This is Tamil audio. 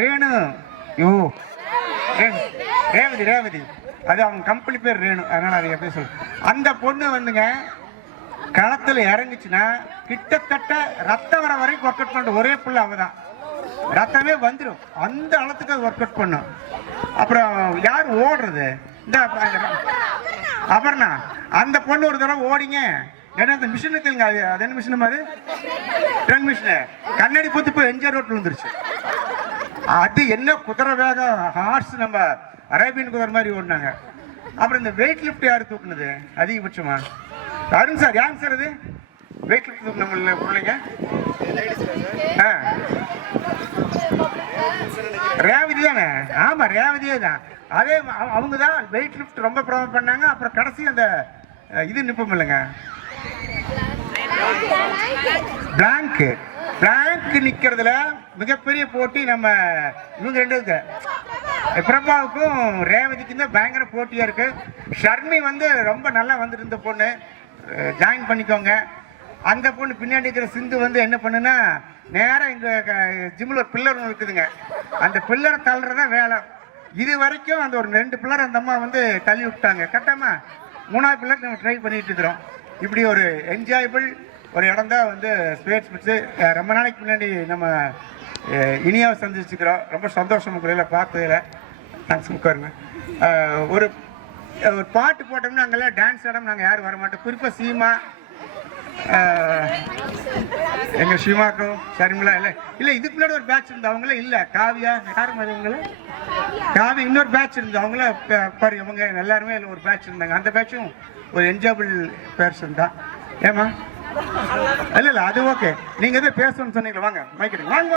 ரேணு. யோ ரேவதி ரேவதி, அது அவங்க கம்பெனி பேர் ரேணு, அதனால அதை எப்படி சொல்ல. அந்த பொண்ணு வந்துங்க களத்தில் இறங்குச்சுன்னா கிட்டத்தட்ட ரத்தம் வர வரைக்கும் ஒர்க் அவுட் பண்ணுற ஒரே பிள்ளை அவங்க தான். ரத்தமே வந்துடும், அந்த அளத்துக்கு அது ஒர்க் அவுட் பண்ணும். அப்புறம் யார் ஓடுறது? இந்த அபர்ணா, அந்த பொண்ணு ஒரு தடவை ஓடிங்க. ஏன்னா அந்த மிஷின் இருக்குங்க, அது என்ன மிஷின்? அது ட்ரென் மிஷினு. கண்ணாடி பூத்து போய் எம்ஜிஆர் ரோட்டில் வந்துருச்சு. அது என்ன குதிரை வேகம், ஹார்ஸ், நம்ம அரேபியன் குதிரை மாதிரி ஓடினாங்க. அப்புறம் இந்த வெயிட் லிஃப்ட் யார் தூக்குனது அதிகபட்சமா? அருண் சார். யாருங்க சார் அது வெயிட் லிஃப்ட் தூக்குன பிள்ளைங்க? ரேவதி தானே? ஆமா ரேவதியே தான். அதே அவங்க தான் வெயிட் லிஃப்ட் ரொம்ப ப்ரொமோட் பண்ணாங்க. அப்புறம் கடைசி அந்த இது நிற்போம் இல்லைங்க, பிளாங்க் நிக்கிறதுல மிகப்பெரிய போட்டி நம்ம இவங்க ரெண்டு இருக்கு. பிரபாவுக்கும் ரேவதிக்கும் தான் பயங்கர போட்டியா இருக்கு. ஷர்மி வந்து ரொம்ப நல்லா வந்துட்டு இருந்த பொண்ணு, ஜாயின் பண்ணிக்கோங்க. அந்த பொண்ணு பின்னாடி இருக்கிற சிந்து வந்து என்ன பண்ணுன்னா, நேரம் எங்க ஜிம்ல ஒரு பில்லர் ஒன்று இருக்குதுங்க, அந்த பில்லரை தள்ளுறதா வேலை. இது வரைக்கும் அந்த ஒரு 2 பில்லர் அந்த அம்மா வந்து தள்ளி விட்டாங்க. கட்டாம 3வது பில்லர் நம்ம ட்ரை பண்ணிட்டு இருக்கிறோம். இப்படி ஒரு என்ஜாயபிள் ஒரு இடம் தான் வந்து ஸ்பேஸ் பிட்ஸு. ரொம்ப நாளைக்கு முன்னாடி நம்ம இனியாவை சந்திச்சுக்கிறோம். ரொம்ப சந்தோஷம் உங்களை பார்த்ததில். தேங்க்ஸ். உட்காருங்க. ஒரு பாட்டு போட்டோம்னா அங்கெல்லாம் டான்ஸ் ஆடம் நாங்கள் யாரும் வர மாட்டோம். குறிப்பாக சீமா, எங்கள் ஷிமாக்கும் ஷர்மிளா இல்லை இல்லை இதுக்கு முன்னாடி ஒரு பேட்ச் இருந்தது, அவங்களே இல்லை. காவியா, யாரும் அவங்கள காவி, இன்னொரு பேட்ச் இருந்தது, அவங்கள பாரு. இவங்க எல்லாருமே ஒரு பேட்ச் இருந்தாங்க. அந்த பேட்சும் ஒரு என்ஜாயபிள் பேர்சன் தான். ஏமா? இல்லை இல்லை அது ஓகே. நீங்கள் எதுவும் பேசணும்னு சொன்னீங்களா? வாங்க மைக்கிடுங்க, வாங்க.